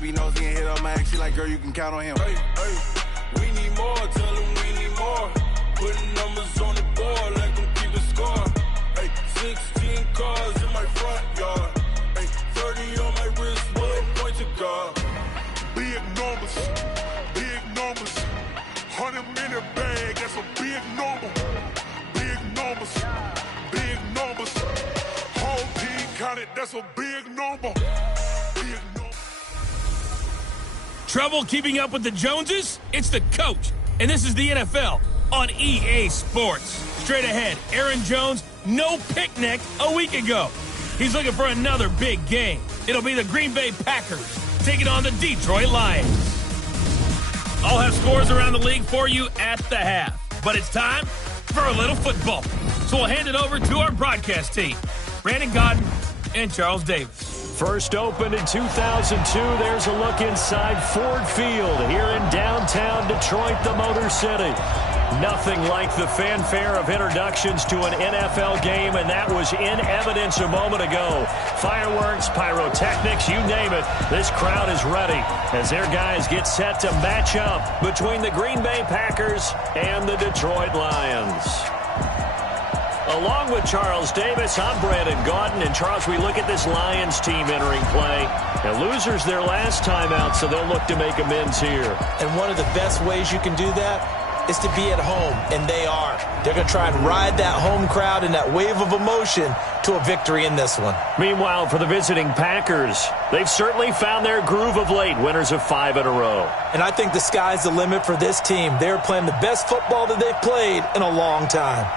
He knows he ain't hit up my ex. She like, girl, you can count on him. Hey, we need more. Tell him we need more. Putting numbers on the board, let them keep the score. Hey, 16 cars in my front yard. Hey, 30 on my wrist, bullet point to God. Big numbers, 100 minute bag, that's a big number. Big numbers, whole team counted, that's a big number. Trouble keeping up with the Joneses? It's the coach, and this is the NFL on EA Sports. Straight ahead, Aaron Jones, no picnic a week ago. He's looking for another big game. It'll be the Green Bay Packers taking on the Detroit Lions. I'll have scores around the league for you at the half, but it's time for a little football. So we'll hand it over to our broadcast team, Brandon Godden and Charles Davis. First opened in 2002, there's a look inside Ford Field here in downtown Detroit, the Motor City. Nothing like the fanfare of introductions to an NFL game, and that was in evidence a moment ago. Fireworks, pyrotechnics, you name it, this crowd is ready as their guys get set to match up between the Green Bay Packers and the Detroit Lions. Along with Charles Davis, I'm Brandon Gaudin. And Charles, we look at this Lions team entering play. And losers their last time out, so they'll look to make amends here. And one of the best ways you can do that is to be at home, and they are. They're going to try and ride that home crowd and that wave of emotion to a victory in this one. Meanwhile, for the visiting Packers, they've certainly found their groove of late, winners of 5 in a row. And I think the sky's the limit for this team. They're playing the best football that they've played in a long time.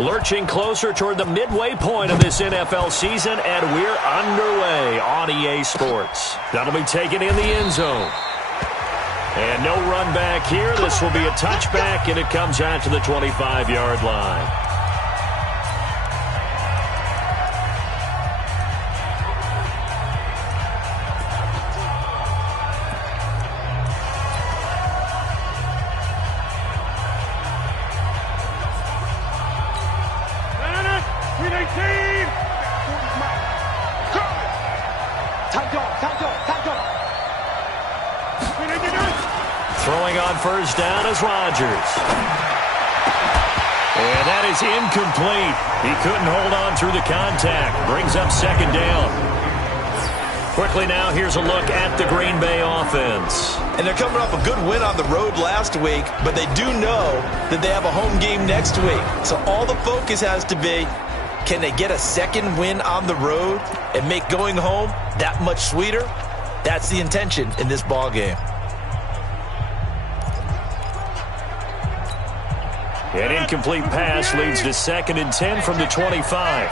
Lurching closer toward the midway point of this NFL season, and we're underway on EA Sports. That'll be taken in the end zone. And no run back here. This will be a touchback, and it comes out to the 25-yard line. Throwing on first down is Rodgers. And that is incomplete. He couldn't hold on through the contact. Brings up second down. Quickly now, here's a look at the Green Bay offense. And they're coming off a good win on the road last week, but they do know that they have a home game next week. So all the focus has to be, can they get a second win on the road and make going home that much sweeter? That's the intention in this ball game. An incomplete pass leads to 2nd and 10 from the 25.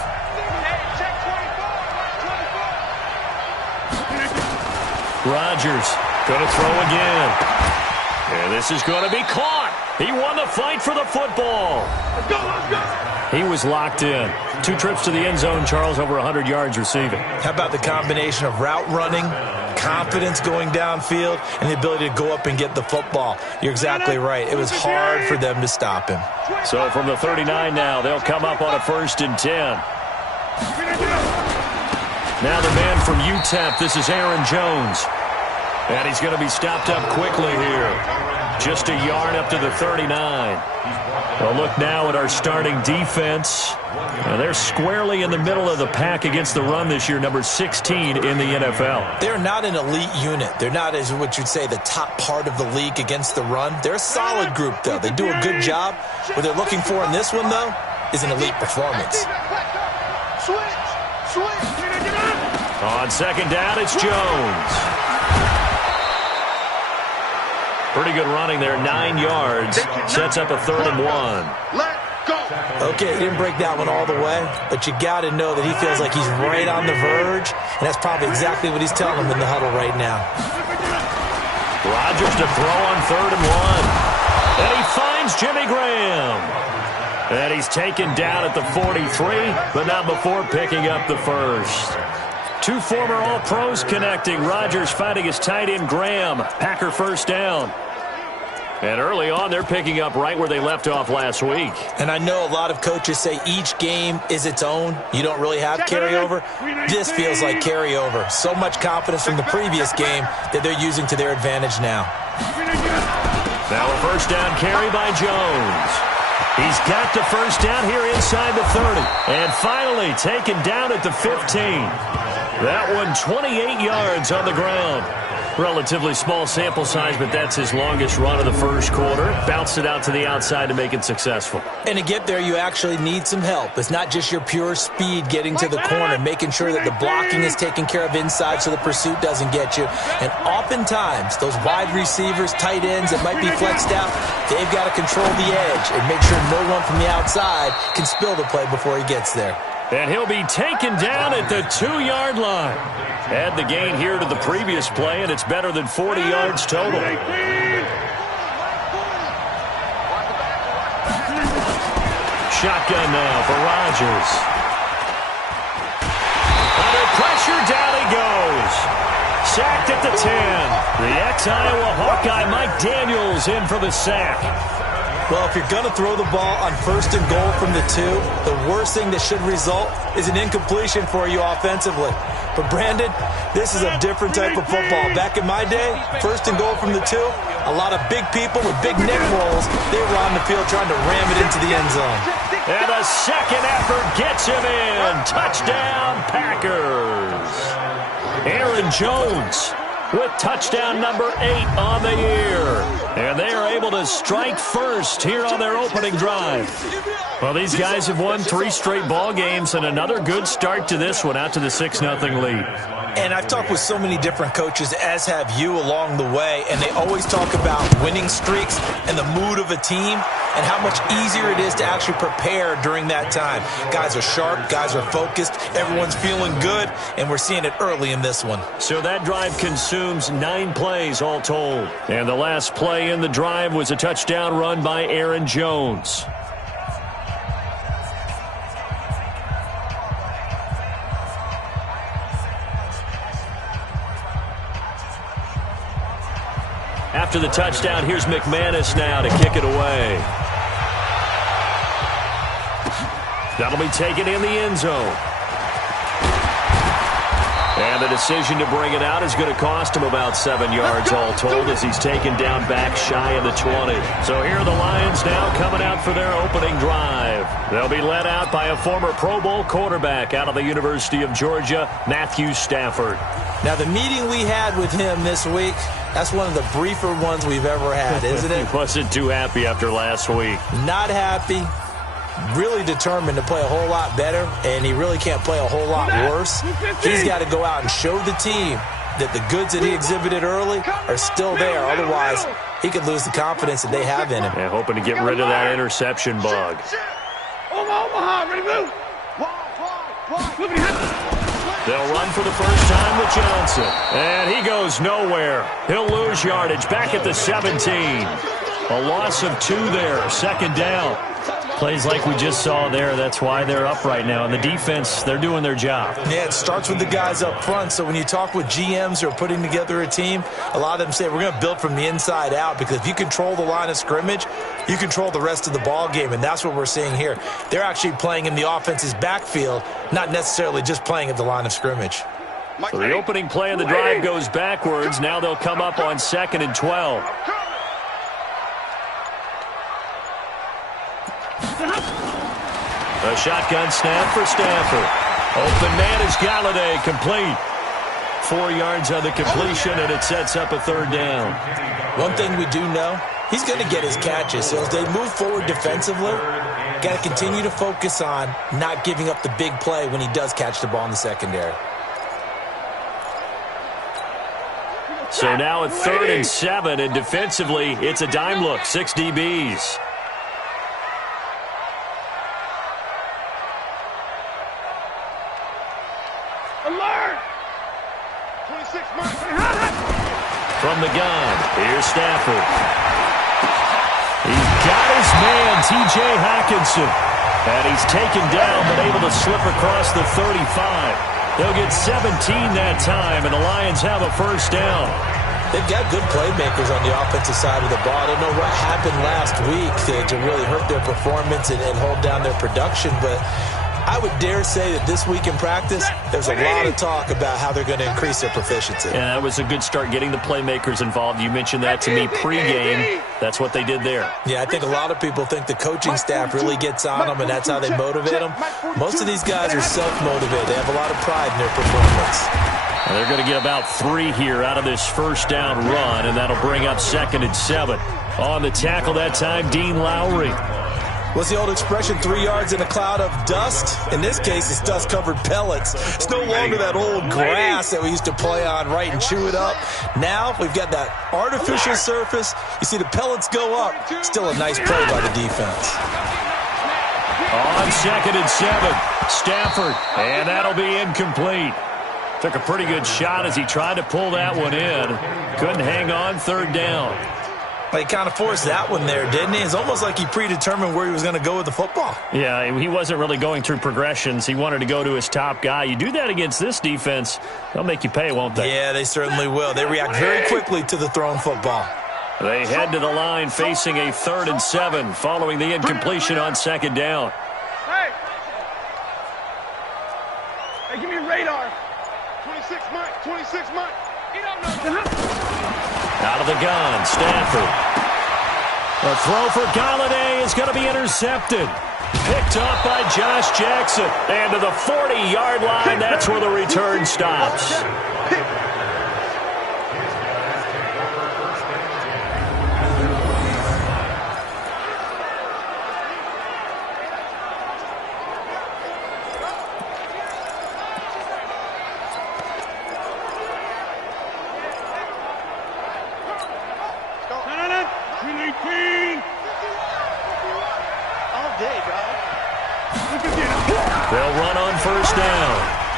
Rodgers going to throw again. And this is going to be caught. He won the fight for the football. He was locked in. 2 trips to the end zone, Charles, over 100 yards receiving. How about the combination of route running, confidence going downfield, and the ability to go up and get the football? You're exactly right. It was hard for them to stop him. So from the 39 now, they'll come up on a 1st and 10. Now the man from UTEP, this is Aaron Jones. And he's going to be stopped up quickly here. Just a yard up to the 39. Well, look now at our starting defense. And they're squarely in the middle of the pack against the run this year, number 16 in the NFL. They're not an elite unit. They're not, as what you'd say, the top part of the league against the run. They're a solid group, though. They do a good job. What they're looking for in this one, though, is an elite performance. On 2nd down, it's Jones. Pretty good running there, 9 yards. Sets up a 3rd and 1. Okay, he didn't break that one all the way, but you got to know that he feels like he's right on the verge, and that's probably exactly what he's telling him in the huddle right now. Rodgers to throw on 3rd and 1. And he finds Jimmy Graham. And he's taken down at the 43, but not before picking up the first. 2 former All-Pros connecting. Rodgers fighting his tight end Graham. Packer first down. And early on, they're picking up right where they left off last week. And I know a lot of coaches say each game is its own. You don't really have carryover. This feels like carryover. So much confidence from the previous game that they're using to their advantage now. Now a first down carry by Jones. He's got the first down here inside the 30. And finally taken down at the 15. That one 28 yards on the ground. Relatively small sample size, but that's his longest run of the first quarter. Bounced it out to the outside to make it successful. And to get there, you actually need some help. It's not just your pure speed getting to the corner, making sure that the blocking is taken care of inside so the pursuit doesn't get you. And oftentimes, those wide receivers, tight ends that might be flexed out, they've got to control the edge and make sure no one from the outside can spill the play before he gets there. And he'll be taken down at the 2-yard line. Add the gain here to the previous play, and it's better than 40 yards total. Shotgun now for Rodgers. Under pressure, down he goes. Sacked at the 10. The ex-Iowa Hawkeye Mike Daniels in for the sack. Well, if you're going to throw the ball on 1st and goal from the 2, the worst thing that should result is an incompletion for you offensively. But, Brandon, this is a different type of football. Back in my day, 1st and goal from the 2, a lot of big people with big neck rolls, they were on the field trying to ram it into the end zone. And a second effort gets him in. Touchdown, Packers. Aaron Jones with touchdown number 8 on the year. And they are able to strike first here on their opening drive. Well, these guys have won 3 straight ball games and another good start to this one out to the 6-0 lead. And I've talked with so many different coaches, as have you, along the way, and they always talk about winning streaks and the mood of a team and how much easier it is to actually prepare during that time. Guys are sharp, guys are focused, everyone's feeling good, and we're seeing it early in this one. So that drive consumes 9 plays all told. And the last play in the drive was a touchdown run by Aaron Jones. After the touchdown, here's McManus now to kick it away. That'll be taken in the end zone. And the decision to bring it out is going to cost him about 7 yards all told as he's taken down back shy of the 20. So here are the Lions now coming out for their opening drive. They'll be led out by a former Pro Bowl quarterback out of the University of Georgia, Matthew Stafford. Now, the meeting we had with him this week, that's one of the briefer ones we've ever had, isn't it? He wasn't too happy after last week. Not happy. Really determined to play a whole lot better, and he really can't play a whole lot worse. He's got to go out and show the team that the goods that he exhibited early are still there. Otherwise, he could lose the confidence that they have in him. And hoping to get rid of that interception bug. They'll run for the first time with Johnson. And he goes nowhere. He'll lose yardage back at the 17. A loss of 2 there, second down. Plays like we just saw there, that's why they're up right now. And the defense, they're doing their job. Yeah, it starts with the guys up front. So when you talk with GMs who are putting together a team, a lot of them say we're going to build from the inside out, because if you control the line of scrimmage, you control the rest of the ball game, and that's what we're seeing here. They're actually playing in the offense's backfield, not necessarily just playing at the line of scrimmage. So the opening play of the drive goes backwards. Now they'll come up on 2nd and 12. A shotgun snap for Stafford. Open man is Galladay, complete. 4 yards on the completion, and it sets up a 3rd down. One thing we do know, he's going to get his catches. So as they move forward defensively, got to continue to focus on not giving up the big play when he does catch the ball in the secondary. So now at 3rd and 7, and defensively, it's a dime look, 6 DBs. From the gun, here's Stafford. He's got his man, T.J. Hockenson. And he's taken down, but able to slip across the 35. They'll get 17 that time, and the Lions have a first down. They've got good playmakers on the offensive side of the ball. I don't know what happened last week to really hurt their performance and hold down their production, but I would dare say that this week in practice, there's a lot of talk about how they're going to increase their proficiency. Yeah, that was a good start, getting the playmakers involved. You mentioned that to me pregame. That's what they did there. Yeah, I think a lot of people think the coaching staff really gets on them, and that's how they motivate them. Most of these guys are self-motivated. They have a lot of pride in their performance. Well, they're going to get about 3 here out of this first down run, and that'll bring up 2nd and 7. On the tackle that time, Dean Lowry. What's the old expression, 3 yards in a cloud of dust? In this case, it's dust-covered pellets. It's no longer that old grass that we used to play on, right, and chew it up. Now we've got that artificial surface. You see the pellets go up. Still a nice play by the defense. On 2nd and 7, Stafford, and that'll be incomplete. Took a pretty good shot as he tried to pull that one in. Couldn't hang on, 3rd down. He kind of forced that one there, didn't he? It's almost like he predetermined where he was going to go with the football. Yeah, he wasn't really going through progressions. He wanted to go to his top guy. You do that against this defense, they'll make you pay, won't they? Yeah, they certainly will. They react very quickly to the thrown football. They head to the line facing a 3rd and 7 following the incompletion on 2nd down. Hey, give me a radar. 26 Mike, 26 Mike. You don't know. Out of the gun, Stafford. The throw for Galladay is going to be intercepted. Picked up by Josh Jackson. And to the 40-yard line, that's where the return stops.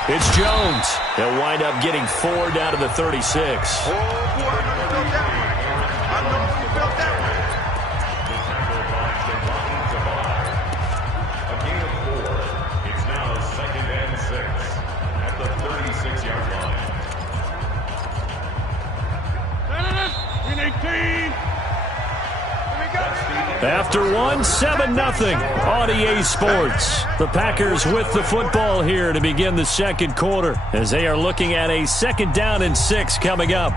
It's Jones. He'll wind up getting 4 down to the 36. Oh, boy, I know you felt that one. I know you felt that one. A gain of 4. It's now 2nd and 6 at the 36-yard line. Win 18. After 7-0 on EA Sports. The Packers with the football here to begin the second quarter as they are looking at a 2nd down and 6 coming up.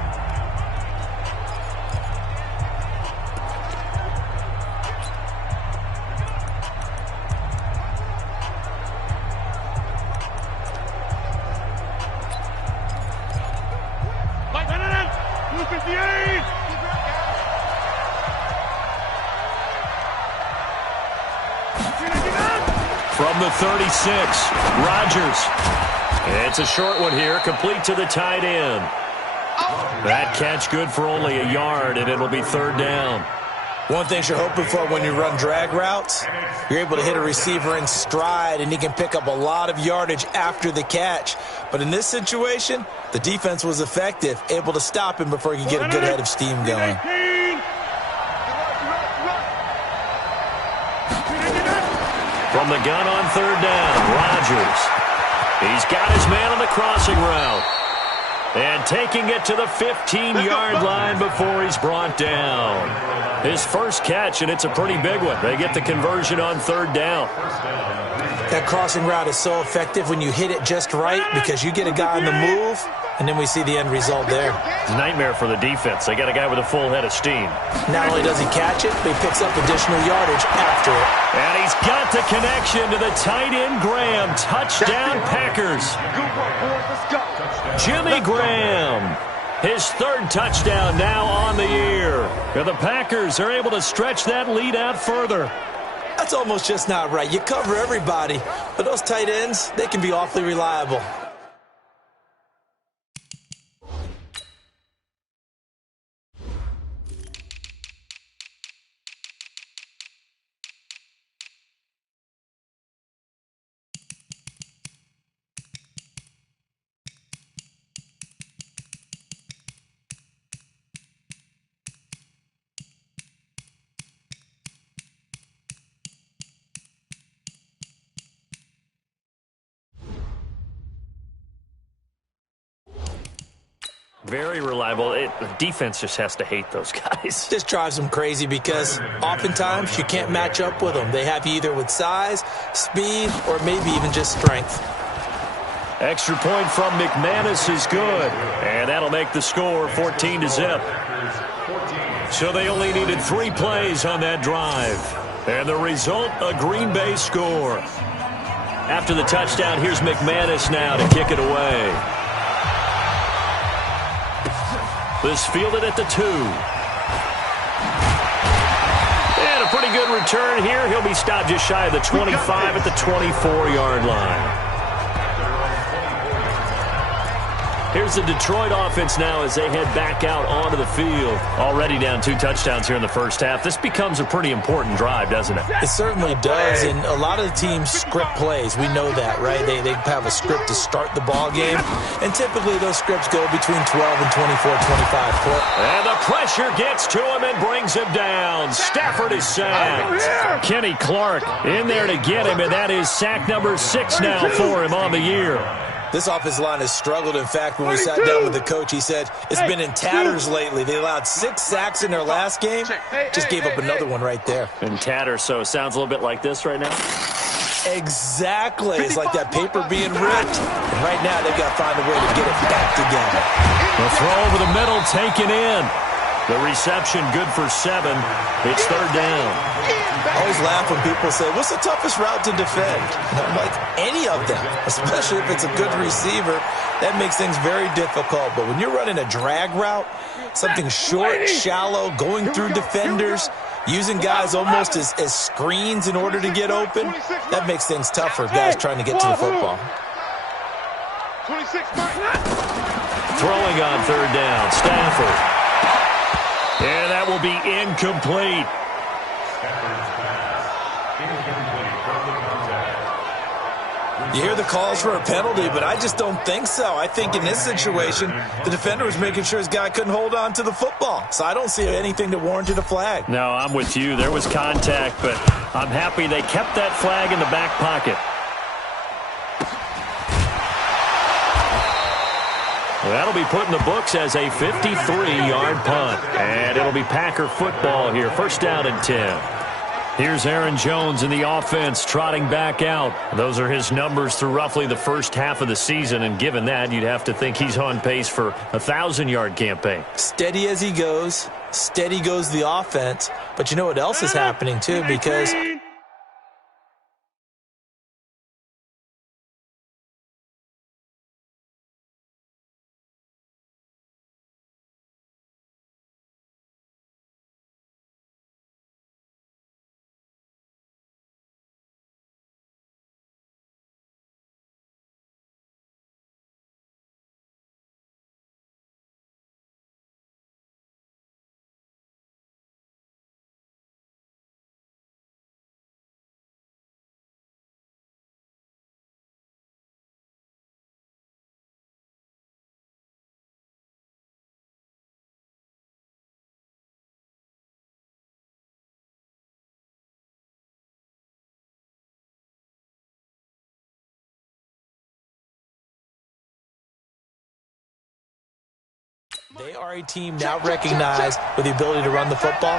From the 36, Rodgers. It's a short one here, complete to the tight end. That catch good for only a yard, and it'll be 3rd down. One thing you're hoping for when you run drag routes, you're able to hit a receiver in stride, and he can pick up a lot of yardage after the catch. But in this situation, the defense was effective, able to stop him before he could get a good head of steam going. From the gun on 3rd down, Rodgers. He's got his man on the crossing route. And taking it to the 15-yard line before he's brought down. His first catch, and it's a pretty big one. They get the conversion on 3rd down. That crossing route is so effective when you hit it just right because you get a guy on the move, and then we see the end result there. It's a nightmare for the defense. They got a guy with a full head of steam. Not only does he catch it, but he picks up additional yardage after it. And he's got the connection to the tight end, Graham. Touchdown, Packers. Jimmy Graham. His 3rd touchdown now on the year. And the Packers are able to stretch that lead out further. That's almost just not right. You cover everybody, but those tight ends, they can be awfully reliable. Very reliable. The defense just has to hate those guys. This drives them crazy because oftentimes you can't match up with them. They have you either with size, speed, or maybe even just strength. Extra point from McManus is good. And that'll make the score 14-0. So they only needed 3 plays on that drive. And the result, a Green Bay score. After the touchdown, here's McManus now to kick it away. This fielded at the 2. And a pretty good return here. He'll be stopped just shy of the 25 at the 24-yard line. Here's the Detroit offense now as they head back out onto the field. Already down 2 touchdowns here in the first half. This becomes a pretty important drive, doesn't it? It certainly does, and a lot of the teams script plays. We know that, right? They have a script to start the ball game, and typically those scripts go between 12 and 24, 25. And the pressure gets to him and brings him down. Stafford is sacked. Kenny Clark in there to get him, and that is sack number 6 now for him on the year. This offensive line has struggled. In fact, when we sat down with the coach, he said it's been in tatters lately. They allowed 6 sacks in their last game. Just gave up another one right there. In tatters, so it sounds a little bit like this right now? Exactly. It's like that paper being ripped. And right now, they've got to find a way to get it back together. The throw over the middle taken in. The reception good for 7. It's 3rd down. I always laugh when people say, what's the toughest route to defend? And I'm like, any of them, especially if it's a good receiver. That makes things very difficult. But when you're running a drag route, something short, shallow, going through defenders, using guys almost as screens in order to get open, that makes things tough for guys trying to get to the football. Throwing on 3rd down, Stafford. And that will be incomplete. You hear the calls for a penalty, but I just don't think so. I think in this situation, the defender was making sure his guy couldn't hold on to the football. So I don't see anything that warranted a flag. No, I'm with you. There was contact, but I'm happy they kept that flag in the back pocket. That'll be put in the books as a 53-yard punt. And it'll be Packer football here. First down and 10. Here's Aaron Jones in the offense trotting back out. Those are his numbers through roughly the first half of the season, and given that, you'd have to think he's on pace for a 1,000-yard campaign. Steady as he goes. Steady goes the offense. But you know what else is happening, too, because they are a team now recognized with the ability to run the football.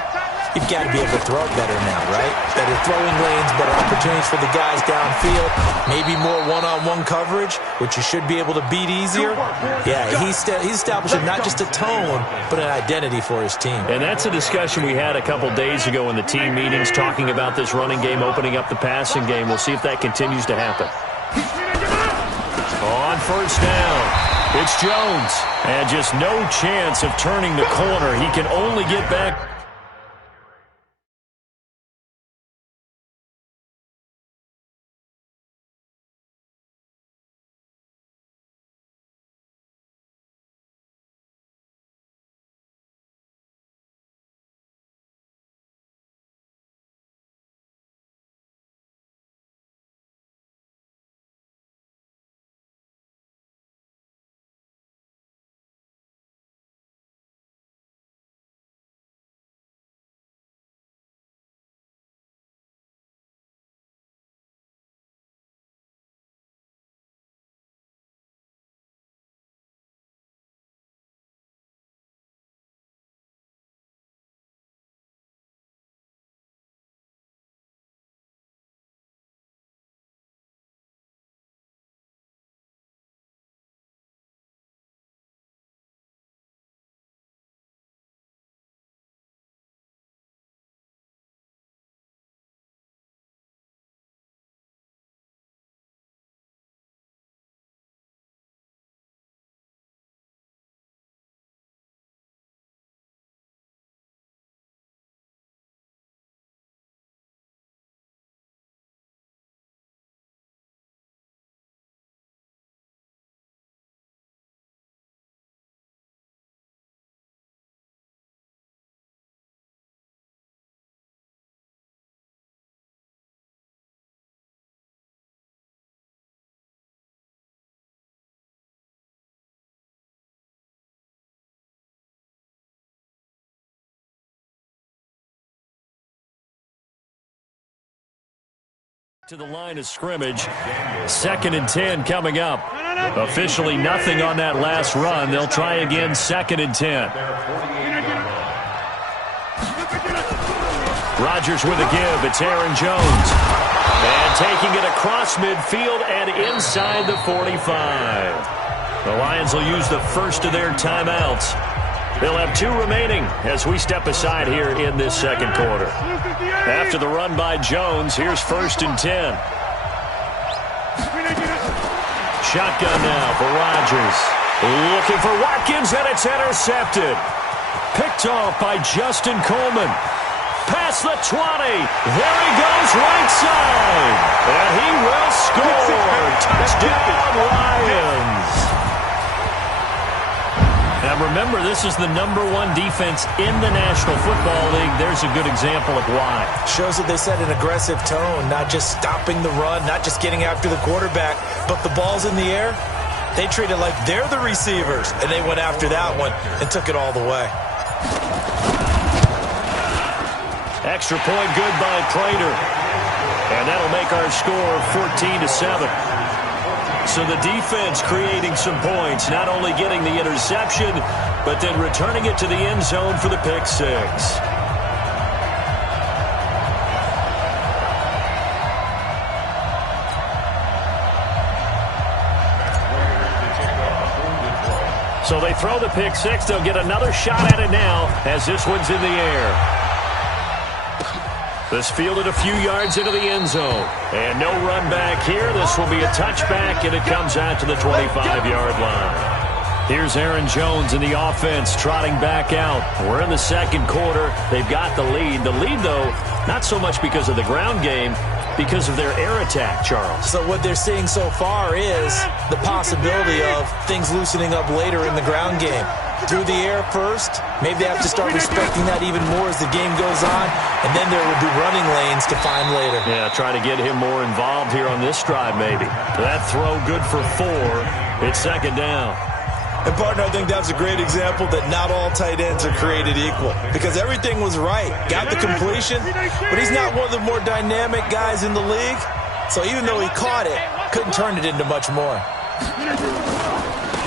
You've got to be able to throw it better now, right? Better throwing lanes, better opportunities for the guys downfield, maybe more one-on-one coverage, which you should be able to beat easier. Yeah, he's establishing not just a tone, but an identity for his team. And that's a discussion we had a couple days ago in the team meetings, talking about this running game, opening up the passing game. We'll see if that continues to happen. On first down, it's Jones. And just no chance of turning the corner. He can only get back. To the line of scrimmage. Second and 10 coming up. Officially nothing on that last run. They'll try again, second and 10. Rodgers with a give. It's Aaron Jones. And taking it across midfield and inside the 45. The Lions will use the first of their timeouts. They'll have 2 remaining as we step aside here in this second quarter. After the run by Jones, here's first and 10. Shotgun now for Rodgers. Looking for Watkins, and it's intercepted. Picked off by Justin Coleman. Past the 20. There he goes, right side. And he will score. Touchdown, Lions. And And remember, this is the #1 defense in the National Football League. There's a good example of why. Shows that they set an aggressive tone, not just stopping the run, not just getting after the quarterback, but the ball's in the air. They treat it like they're the receivers, and they went after that one and took it all the way. Extra point good by Prater. And that'll make our score 14-7. So the defense creating some points, not only getting the interception, but then returning it to the end zone for the pick six. So they throw the pick six. They'll get another shot at it now as this one's in the air. This fielded a few yards into the end zone. And no run back here. This will be a touchback, and it comes out to the 25-yard line. Here's Aaron Jones in the offense trotting back out. We're in the second quarter. They've got the lead. The lead, though, not so much because of the ground game, because of their air attack, Charles. So what they're seeing so far is the possibility of things loosening up later in the ground game. Through the air first, maybe they have to start respecting that even more as the game goes on, and then there will be running lanes to find later. Yeah, try to get him more involved here on this drive maybe. That throw good for 4. It's second down. And, partner, I think that's a great example that not all tight ends are created equal, because everything was right. Got the completion, but he's not one of the more dynamic guys in the league. So even though he caught it, couldn't turn it into much more.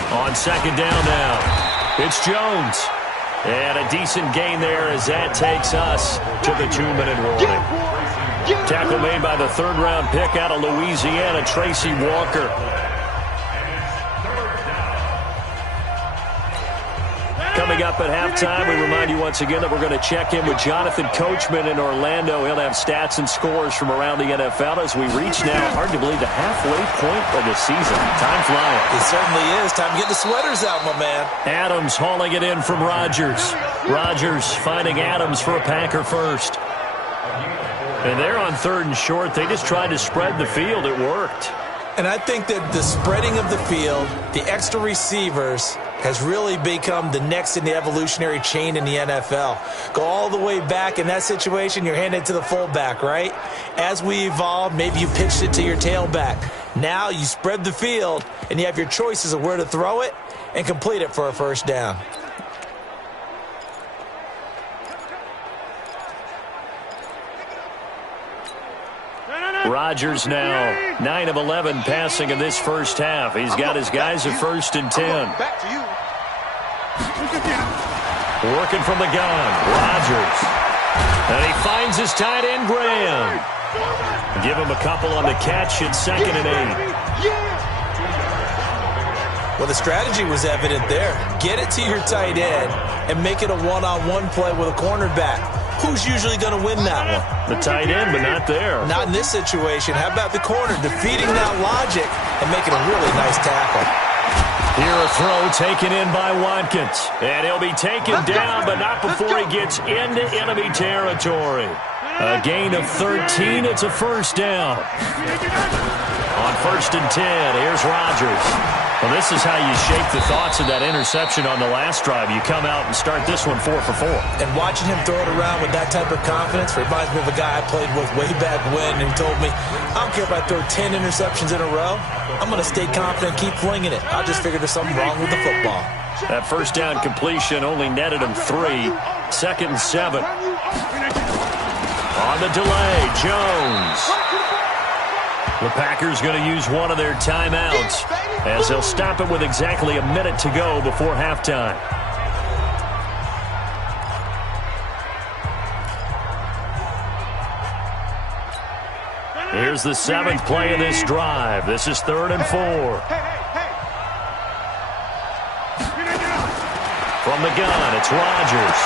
On second down now, it's Jones. And a decent gain there as that takes us to the 2-minute warning. Tackle made by the third-round pick out of Louisiana, Tracy Walker. Coming up at halftime, we remind you once again that we're going to check in with Jonathan Coachman in Orlando. He'll have stats and scores from around the NFL as we reach now, hard to believe, the halfway point of the season. Time flying. It certainly is. Time to get the sweaters out, my man. Adams hauling it in from Rodgers. Rodgers finding Adams for a Packer first. And they're on 3rd and short. They just tried to spread the field. It worked. And I think that the spreading of the field, the extra receivers, has really become the next in the evolutionary chain in the NFL. Go all the way back in that situation, you're handed to the fullback, right? As we evolve, maybe you pitched it to your tailback. Now you spread the field, and you have your choices of where to throw it and complete it for a first down. Rodgers now 9 of 11 passing in this first half. He's got his guys at 1st and 10. Working from the gun, Rodgers. And he finds his tight end, Graham. Give him a couple on the catch at 2nd and 8. Well, the strategy was evident there. Get it to your tight end and make it a one-on-one play with a cornerback. Who's usually going to win that one? The tight end, but not there. Not in this situation. How about the corner defeating that logic and making a really nice tackle? Here a throw taken in by Watkins. And he'll be taken down, but not before he gets into enemy territory. A gain of 13. It's a first down. On 1st and 10, here's Rodgers. Well, this is how you shape the thoughts of that interception on the last drive. You come out and start this one 4 for 4. And watching him throw it around with that type of confidence reminds me of a guy I played with way back when, and he told me, I don't care if I throw 10 interceptions in a row. I'm going to stay confident and keep flinging it. I just figured there's something wrong with the football. That first down completion only netted him 3. 2nd and 7. On the delay, Jones. The Packers going to use one of their timeouts as they'll stop it with exactly a minute to go before halftime. Here's the 7th play of this drive. This is 3rd and 4. From the gun, it's Rodgers.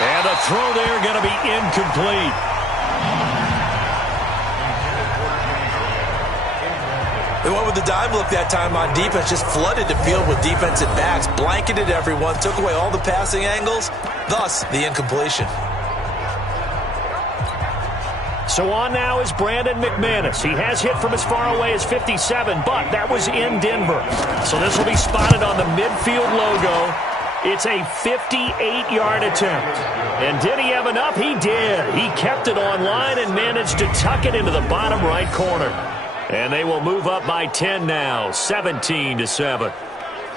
And a throw there going to be incomplete. They went with the dime look that time on defense, just flooded the field with defensive backs, blanketed everyone, took away all the passing angles, thus the incompletion. So on now is Brandon McManus. He has hit from as far away as 57, but that was in Denver. So this will be spotted on the midfield logo. It's a 58-yard attempt. And did he have enough? He did. He kept it on line and managed to tuck it into the bottom right corner. And they will move up by 10 now, 17-7.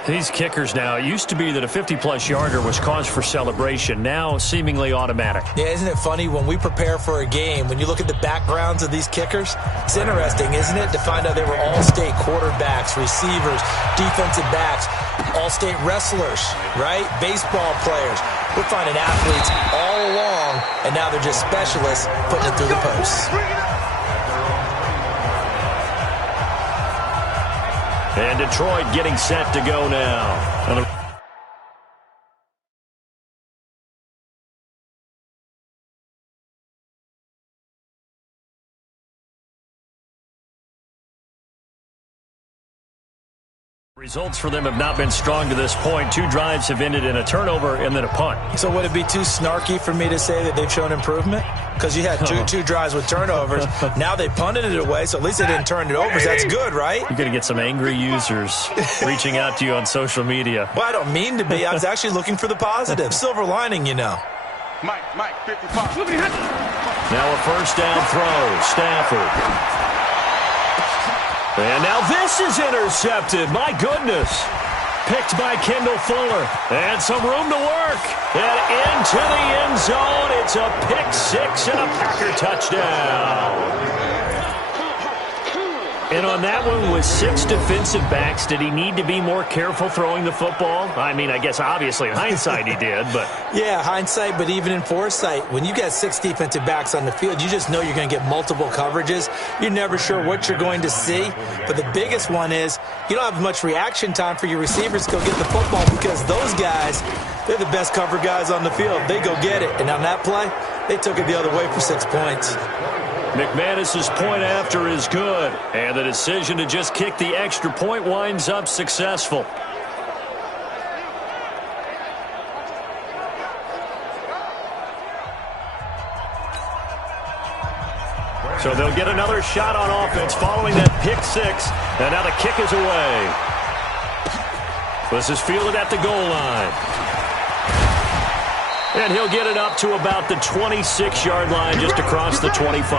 These kickers now, it used to be that a 50-plus yarder was cause for celebration. Now seemingly automatic. Yeah, isn't it funny when we prepare for a game, when you look at the backgrounds of these kickers, it's interesting, isn't it, to find out they were all-state quarterbacks, receivers, defensive backs, all-state wrestlers, right? Baseball players. We're finding athletes all along, and now they're just specialists putting it through the posts. And Detroit getting set to go now. Results for them have not been strong to this point. 2 drives have ended in a turnover and then a punt. So would it be too snarky for me to say that they've shown improvement? Because you had two drives with turnovers. Now they punted it away, so at least they didn't turn it over. So that's good, right? You're going to get some angry users reaching out to you on social media. Well, I don't mean to be. I was actually looking for the positive. Silver lining, you know. Mike, 55. Now a first down throw. Stafford. And now this is intercepted. My goodness. Picked by Kendall Fuller. And some room to work. And into the end zone. It's a pick 6 and a Packer touchdown. And on that one, with 6 defensive backs, did he need to be more careful throwing the football? I mean, I guess obviously in hindsight he did, but... Yeah, hindsight, but even in foresight, when you got 6 defensive backs on the field, you just know you're going to get multiple coverages. You're never sure what you're going to see. But the biggest one is you don't have much reaction time for your receivers to go get the football because those guys, they're the best cover guys on the field. They go get it. And on that play, they took it the other way for 6 points. McManus's point after is good, and the decision to just kick the extra point winds up successful. So they'll get another shot on offense following that pick 6, and now the kick is away. This is fielded at the goal line. And he'll get it up to about the 26-yard line, just across the 25.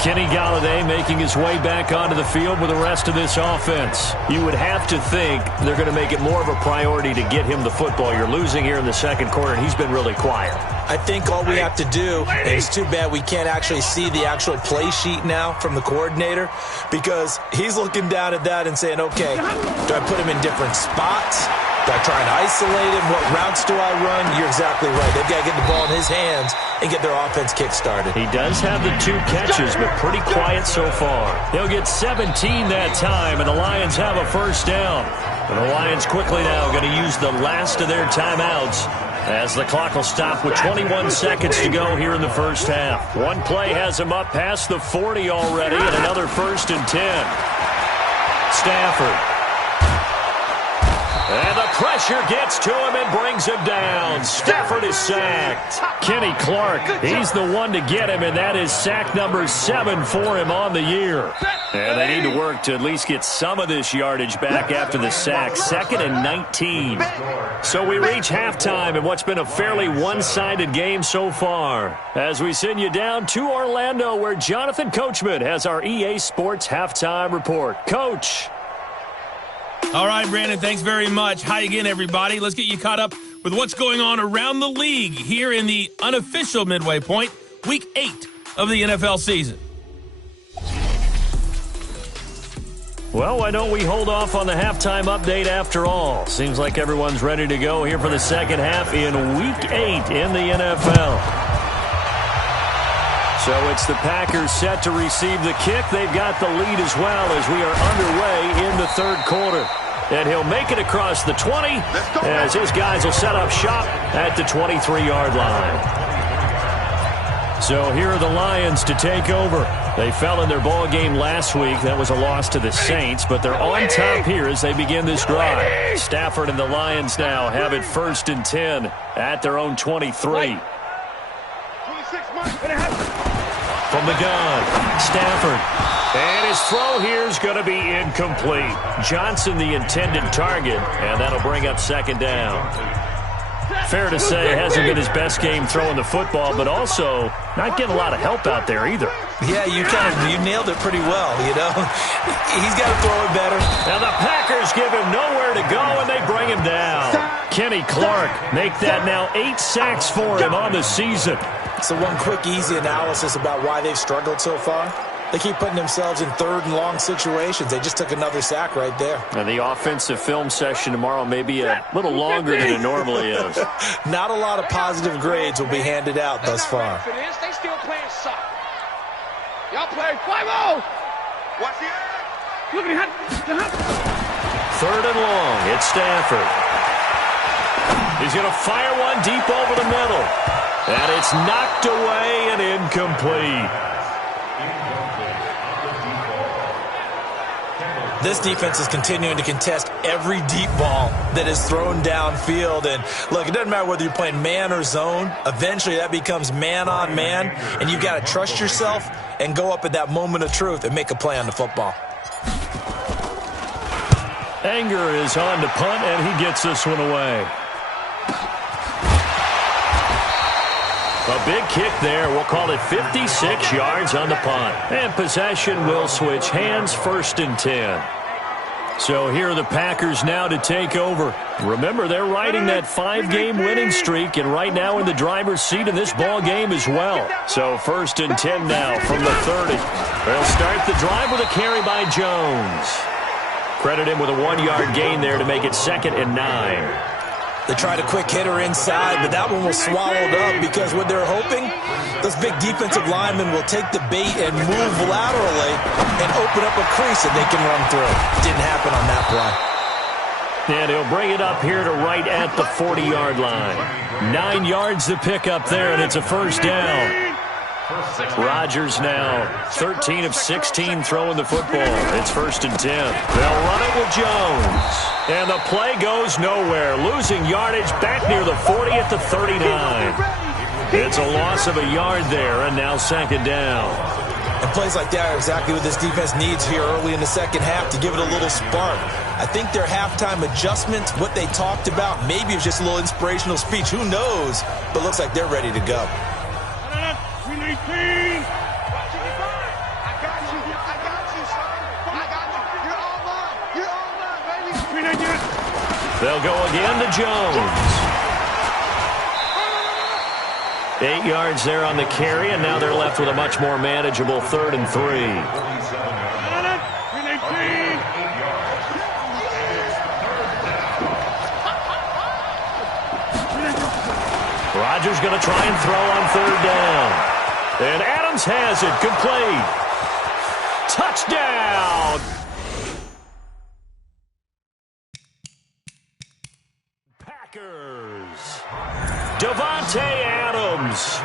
Kenny Golladay making his way back onto the field with the rest of this offense. You would have to think they're going to make it more of a priority to get him the football. You're losing here in the second quarter, and he's been really quiet. I think all we have to do, and it's too bad we can't actually see the actual play sheet now from the coordinator, because he's looking down at that and saying, okay, do I put him in different spots? Do I try and isolate him? What routes do I run? You're exactly right. They've got to get the ball in his hands and get their offense kick-started. He does have the 2 catches, but pretty quiet so far. He'll get 17 that time, and the Lions have a first down. And the Lions quickly now going to use the last of their timeouts as the clock will stop with 21 seconds to go here in the first half. One play has him up past the 40 already, and another 1st and 10. Stafford. And the pressure gets to him and brings him down. Stafford is sacked. Kenny Clark, he's the one to get him, and that is sack number 7 for him on the year. And they need to work to at least get some of this yardage back after the sack. 2nd and 19. So we reach halftime in what's been a fairly one-sided game so far, as we send you down to Orlando, where Jonathan Coachman has our EA Sports Halftime Report. Coach. All right, Brandon, thanks very much. Hi again, everybody. Let's get you caught up with what's going on around the league here in the unofficial midway point, Week 8 of the NFL season. Well, why don't we hold off on the halftime update after all? Seems like everyone's ready to go here for the second half in Week 8 in the NFL. So it's the Packers set to receive the kick. They've got the lead as well as we are underway in the third quarter. And he'll make it across the 20 as his guys will set up shop at the 23-yard line. So here are the Lions to take over. They fell in their ball game last week. That was a loss to the Saints, but they're on top here as they begin this drive. Stafford and the Lions now have it 1st and 10 at their own 23. From the gun, Stafford. And his throw here is going to be incomplete. Johnson the intended target, and that'll bring up second down. Fair to say, it hasn't been his best game throwing the football, but also not getting a lot of help out there either. Yeah, you nailed it pretty well, you know. He's got to throw it better. Now the Packers give him nowhere to go, and they bring him down. Kenny Clark make that now 8 sacks for him on the season. So one quick, easy analysis about why they've struggled so far. They keep putting themselves in third and long situations. They just took another sack right there. And the offensive film session tomorrow may be a little longer than it normally is. Not a lot of positive grades will be handed out thus far. They still playing soft. Y'all play 5-0. Watch the air. Look at him. Third and long. It's Stafford. He's going to fire one deep over the middle. And it's knocked away and incomplete. This defense is continuing to contest every deep ball that is thrown downfield. And look, it doesn't matter whether you're playing man or zone. Eventually that becomes man on man. And you've got to trust yourself and go up at that moment of truth and make a play on the football. Anger is on to punt, and he gets this one away. A big kick there. We'll call it 56 yards on the punt. And possession will switch hands, 1st and 10. So here are the Packers now to take over. Remember, they're riding that 5-game winning streak, and right now in the driver's seat in this ball game as well. So 1st and 10 now from the 30. They'll start the drive with a carry by Jones. Credit him with a 1-yard gain there to make it 2nd and 9. They tried a quick hitter inside, but that one was swallowed up because what they're hoping, those big defensive linemen will take the bait and move laterally and open up a crease that they can run through. Didn't happen on that play. And he'll bring it up here to right at the 40-yard line. 9 yards to pick up there, and it's a 1st down. Rodgers now 13 of 16 throwing the football. It's 1st and 10. They'll run it with Jones. And the play goes nowhere. Losing yardage back near the 40 at the 39. It's a loss of a yard there, and now 2nd down. And plays like that are exactly what this defense needs here early in the second half to give it a little spark. I think their halftime adjustments, what they talked about, maybe it was just a little inspirational speech. Who knows? But looks like they're ready to go. I got you. You're all mine. You're all mine, baby. They'll go again to Jones. 8 yards there on the carry, and now they're left with a much more manageable 3rd and 3. Rodgers going to try and throw on 3rd down. And Adams has it complete. Touchdown! Packers. Davante Adams,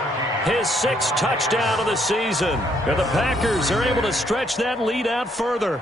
his 6th touchdown of the season. And the Packers are able to stretch that lead out further.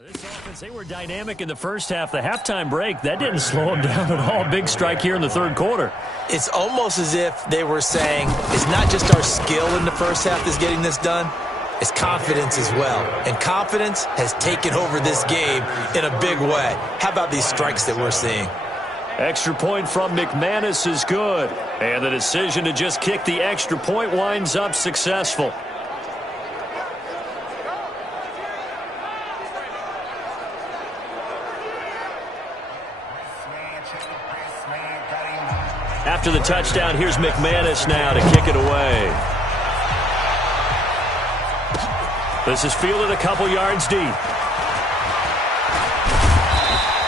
This offense, they were dynamic in the first half. The halftime break, that didn't slow them down at all. Big strike here in the third quarter. It's almost as if they were saying, it's not just our skill in the first half that's getting this done, it's confidence as well. And confidence has taken over this game in a big way. How about these strikes that we're seeing? Extra point from McManus is good. And the decision to just kick the extra point winds up successful. After the touchdown, here's McManus now to kick it away. This is fielded a couple yards deep.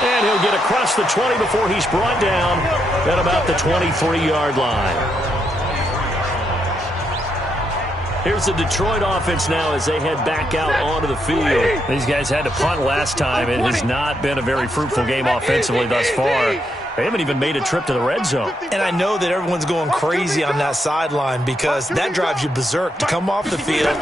And he'll get across the 20 before he's brought down at about the 23-yard line. Here's the Detroit offense now as they head back out onto the field. These guys had to punt last time. It has not been a very fruitful game offensively thus far. They haven't even made a trip to the red zone. And I know that everyone's going crazy on that sideline because that drives you berserk to come off the field,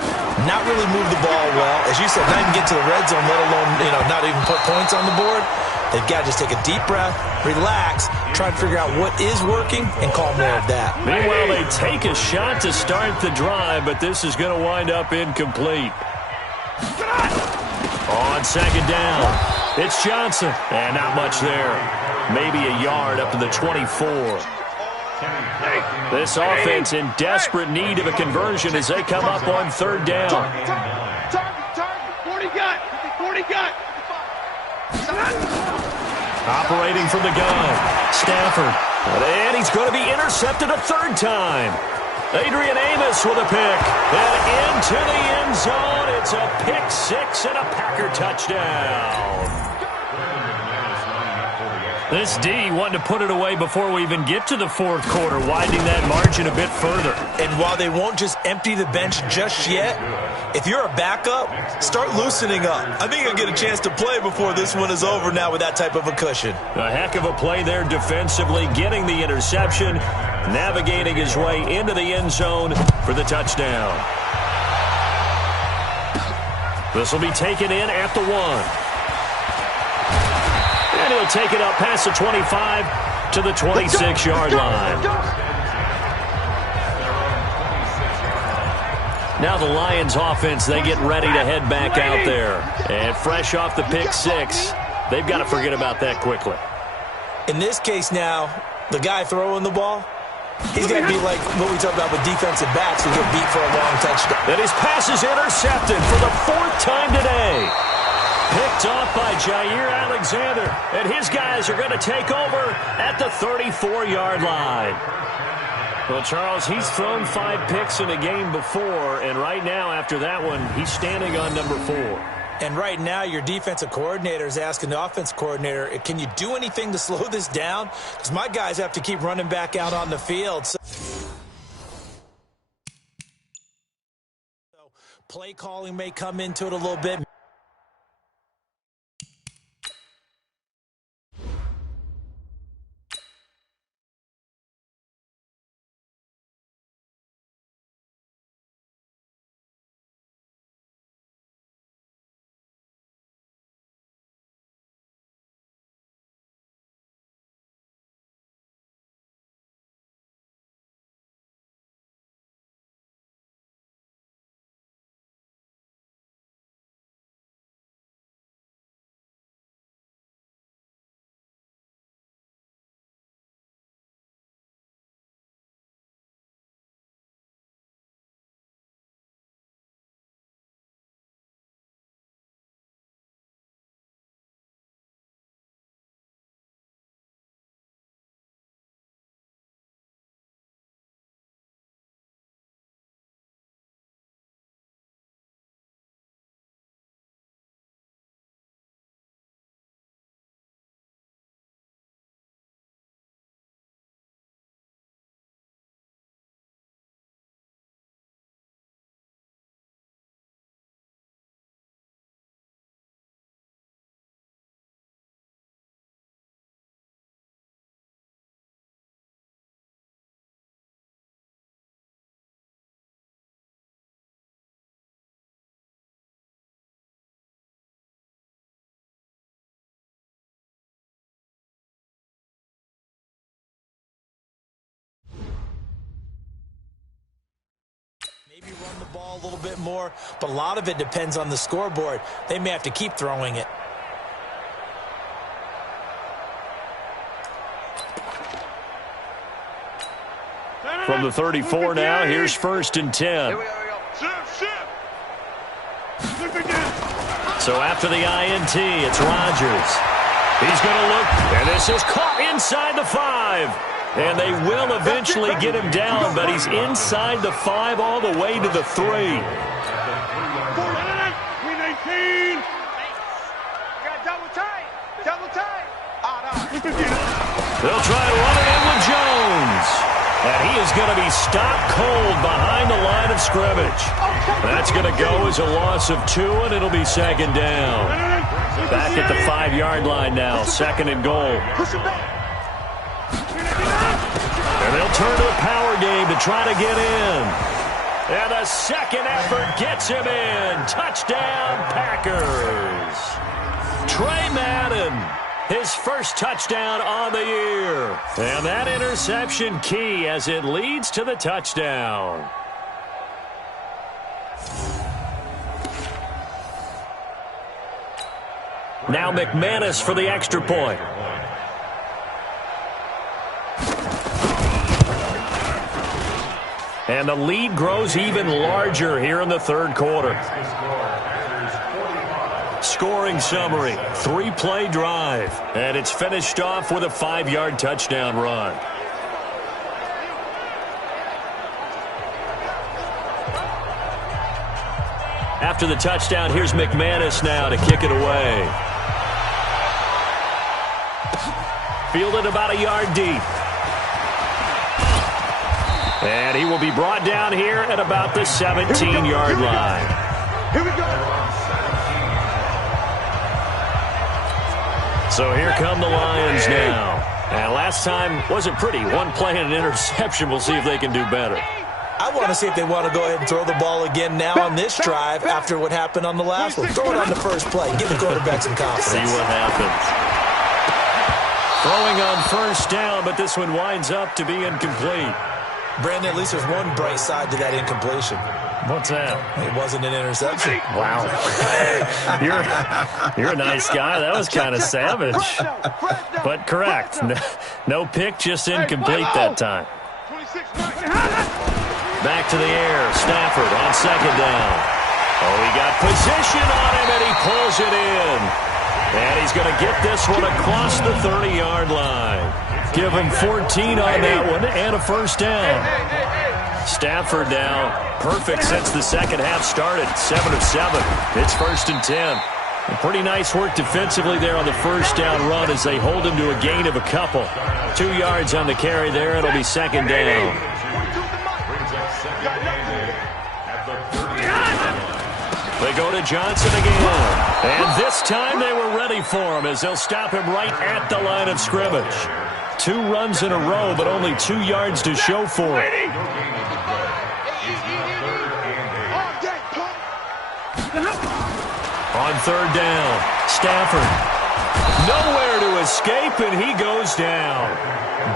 not really move the ball well. As you said, not even get to the red zone, let alone, not even put points on the board. They've got to just take a deep breath, relax, try to figure out what is working, and call more of that. Meanwhile, they take a shot to start the drive, but this is going to wind up incomplete. On second down, it's Johnson, and not much there. Maybe a yard up to the 24. This offense in desperate need of a conversion as they come up on third down. Target. 40 got. Operating from the gun, Stafford. And he's going to be intercepted a third time. Adrian Amos with a pick. And into the end zone. It's a pick six and a Packer touchdown. This D wanted to put it away before we even get to the fourth quarter, widening that margin a bit further. And while they won't just empty the bench just yet, if you're a backup, start loosening up. I think you'll get a chance to play before this one is over now with that type of a cushion. A heck of a play there defensively, getting the interception, navigating his way into the end zone for the touchdown. This will be taken in at the 1. And he'll take it up past the 25 to the 26-yard line. Now the Lions offense, they get ready to head back out there. And fresh off the pick six, they've got to forget about that quickly. In this case now, the guy throwing the ball, he's got to be like what we talk about with defensive backs who get beat for a long touchdown. And his pass is intercepted for the fourth time today. Picked off by Jair Alexander. And his guys are going to take over at the 34-yard line. Well, Charles, he's thrown 5 picks in a game before, and right now, after that one, he's standing on number 4. And right now, your defensive coordinator is asking the offensive coordinator, can you do anything to slow this down? Because my guys have to keep running back out on the field. So play calling may come into it a little bit. the ball a little bit more, but a lot of it depends on the scoreboard. They may have to keep throwing it. From the 34 now, here's 1st and 10. So after the INT, it's Rodgers. He's going to look, and this is caught inside the 5. And they will eventually get him down, but he's inside the 5 all the way to the 3. They'll try to run it in with Jones. And he is going to be stopped cold behind the line of scrimmage. That's going to go as a loss of 2, and it'll be 2nd down. Back at the 5-yard line now, 2nd and goal. And they'll turn to a power game to try to get in. And the second effort gets him in. Touchdown, Packers. Trey Madden, his first touchdown on the year. And that interception key as it leads to the touchdown. Now McManus for the extra point. And the lead grows even larger here in the 3rd quarter. Scoring summary, 3-play drive. And it's finished off with a 5-yard touchdown run. After the touchdown, here's McManus now to kick it away. Fielded about a yard deep. And he will be brought down here at about the 17-yard line. Here we go. So here come the Lions now. And last time wasn't pretty. 1 play and an interception. We'll see if they can do better. I want to see if they want to go ahead and throw the ball again now on this drive after what happened on the last one. Throw it on the first play. Give the quarterback some confidence. See what happens. Throwing on 1st down, but this one winds up to be incomplete. Brandon, at least there's one bright side to that incompletion. What's that? It wasn't an interception. Wow. You're a nice guy. That was kind of savage. But correct. No pick, just incomplete that time. Back to the air. Stafford on 2nd down. Oh, he got position on him, and he pulls it in. And he's going to get this one across the 30-yard line. Give him 14 on that one and a 1st down. Stafford now perfect since the second half started. 7 of 7. It's 1st and 10. And pretty nice work defensively there on the 1st down run as they hold him to a gain of a couple. 2 yards on the carry there. It'll be 2nd down. They go to Johnson again. And this time they were ready for him as they'll stop him right at the line of scrimmage. 2 runs in a row, but only 2 yards to show for it. On 3rd down, Stafford. Nowhere to escape, and he goes down.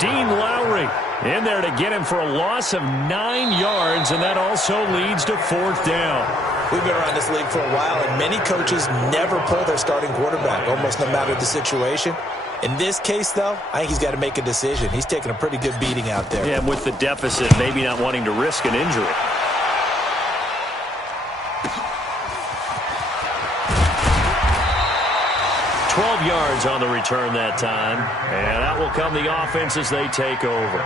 Dean Lowry in there to get him for a loss of 9 yards, and that also leads to 4th down. We've been around this league for a while, and many coaches never pull their starting quarterback, almost no matter the situation. In this case, though, I think he's got to make a decision. He's taking a pretty good beating out there. Yeah, with the deficit, maybe not wanting to risk an injury. Yards on the return that time, and that will come the offense as they take over.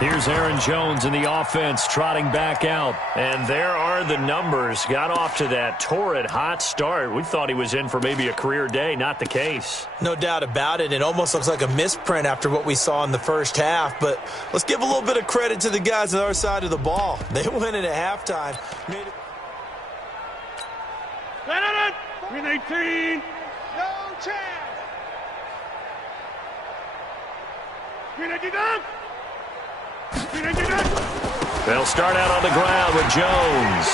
Here's Aaron Jones in the offense trotting back out, and there are the numbers. Got off to that torrid hot start. We thought he was in for maybe a career day. Not the case. No doubt about it. It almost looks like a misprint after what we saw in the first half, but let's give a little bit of credit to the guys on our side of the ball. They went in at halftime. Win 18. No chance. They'll start out on the ground with Jones.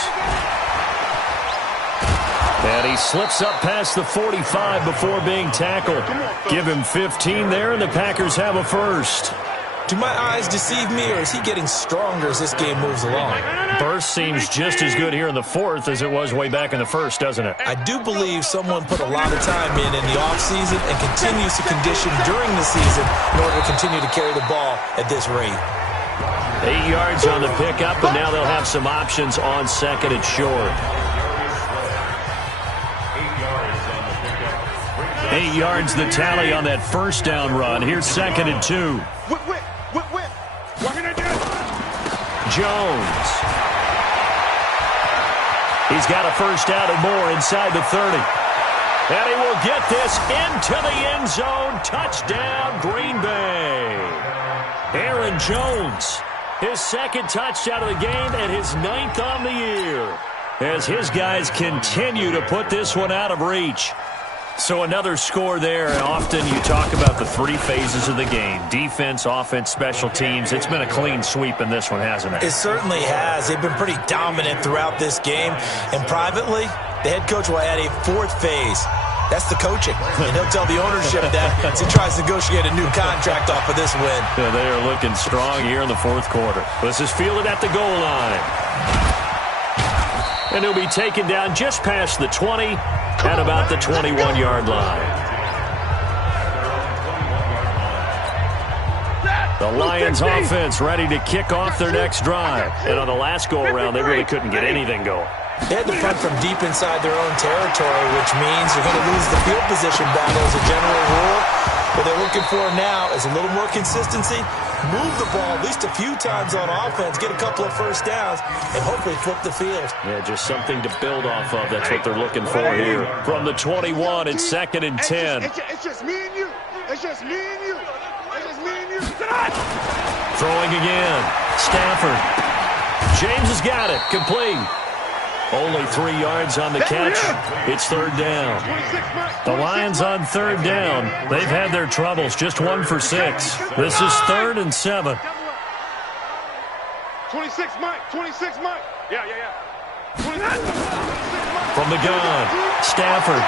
And he slips up past the 45 before being tackled. Give him 15 there, and the Packers have a 1st. Do my eyes deceive me, or is he getting stronger as this game moves along? Burst seems just as good here in the fourth as it was way back in the first, doesn't it? I do believe someone put a lot of time in the offseason and continues to condition during the season in order to continue to carry the ball at this rate. 8 yards on the pickup, and now they'll have some options on second and short. 8 yards the tally on that first down run. Here's second and 2. Jones. He's got a first down and more inside the 30. And he will get this into the end zone. Touchdown, Green Bay. Aaron Jones, his second touchdown of the game and his 9th on the year, as his guys continue to put this one out of reach. So another score there, and often you talk about the 3 phases of the game: defense, offense, special teams. It's been a clean sweep in this one, hasn't it? It certainly has. They've been pretty dominant throughout this game. And privately, the head coach will add a 4th phase. That's the coaching. And he'll tell the ownership that as he tries to negotiate a new contract off of this win. Yeah, they are looking strong here in the fourth quarter. This is fielded at the goal line. And he'll be taken down just past the 20 at about the 21-yard line. The Lions offense ready to kick off their next drive. And on the last go-around, they really couldn't get anything going. They had to punt from deep inside their own territory, which means you're going to lose the field position battle as a general rule. What they're looking for now is a little more consistency, move the ball at least a few times on offense, get a couple of first downs, and hopefully flip the field. Yeah, just something to build off of. That's what they're looking for here. From the 21, it's second and 10. It's just me and you. It's just me and you. It's just me and you. Throwing again. Stafford. James has got it. Complete. Only 3 yards on the catch. It's third down. The Lions on third down. They've had their troubles. Just 1 for 6. This is 3rd and 7. 26, Mike. 26, Mike. Yeah. 26, from the gun, Stafford.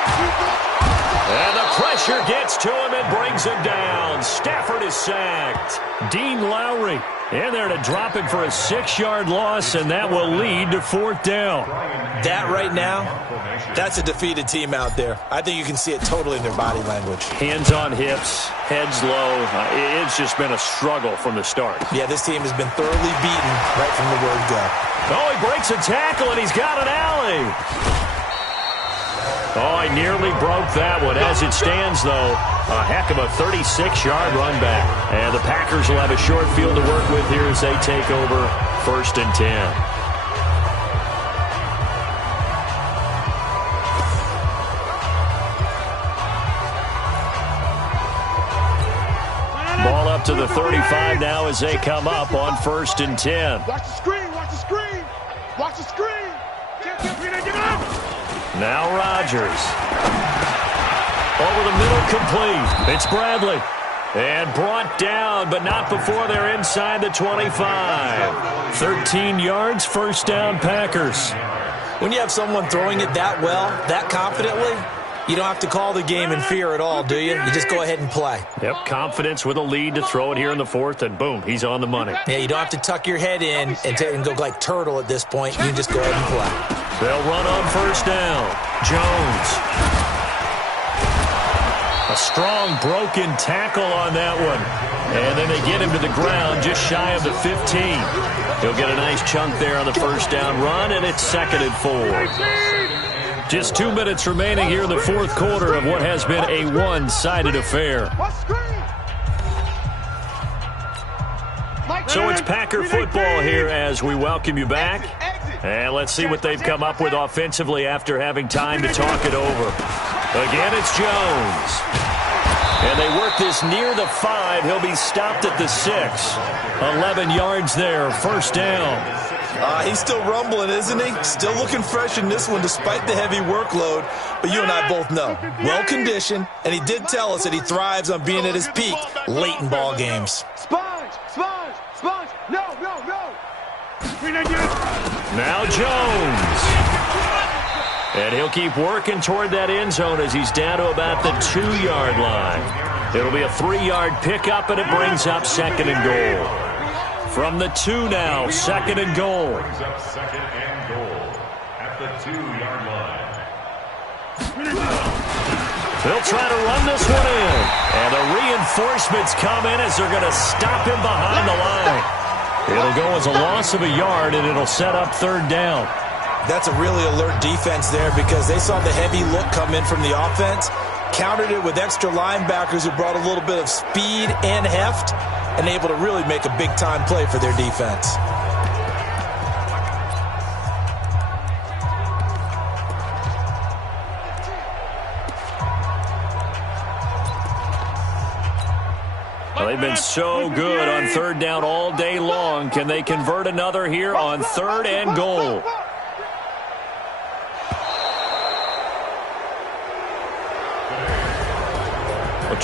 And the pressure gets to him and brings him down. Stafford is sacked. Dean Lowry in there to drop it for a 6-yard loss, and that will lead to 4th down. That right now, that's a defeated team out there. I think you can see it totally in their body language. Hands on hips, heads low. It's just been a struggle from the start. Yeah, this team has been thoroughly beaten right from the word go. Oh, he breaks a tackle, and he's got an alley. Oh, he nearly broke that one. As it stands, though, a heck of a 36-yard run back. And the Packers will have a short field to work with here as they take over 1st and 10. Ball up to the 35 now as they come up on 1st and 10. Watch the screen. Watch the screen. Watch the screen. Give it up. Now Rodgers. Over the middle, complete. It's Bradley. And brought down, but not before they're inside the 25. 13 yards, first down, Packers. When you have someone throwing it that well, that confidently, you don't have to call the game in fear at all, do you? You just go ahead and play. Yep, confidence with a lead to throw it here in the 4th, and boom, he's on the money. Yeah, you don't have to tuck your head in and go like turtle at this point. You can just go ahead and play. They'll run on first down. Jones. A strong broken tackle on that one. And then they get him to the ground just shy of the 15. He'll get a nice chunk there on the first down run, and it's 2nd and 4. Just 2 minutes remaining here in the 4th quarter of what has been a one-sided affair. So it's Packer football here as we welcome you back. And let's see what they've come up with offensively after having time to talk it over. Again, it's Jones. And they work this near the 5. He'll be stopped at the 6. 11 yards there, first down. He's still rumbling, isn't he? Still looking fresh in this one despite the heavy workload. But you and I both know, well-conditioned, and he did tell us that he thrives on being at his peak late in ball games. Sponge! No! Now Jones. And he'll keep working toward that end zone as he's down to about the 2-yard line. It'll be a 3-yard pickup, and it brings up second and goal. From the 2 now, second and goal. Brings up second and goal at the 2-yard line. They'll try to run this one in. And the reinforcements come in as they're going to stop him behind the line. It'll go as a loss of a yard, and it'll set up third down. That's a really alert defense there because they saw the heavy look come in from the offense, countered it with extra linebackers who brought a little bit of speed and heft, and able to really make a big-time play for their defense. Well, they've been so good on third down all day long. Can they convert another here on third and goal?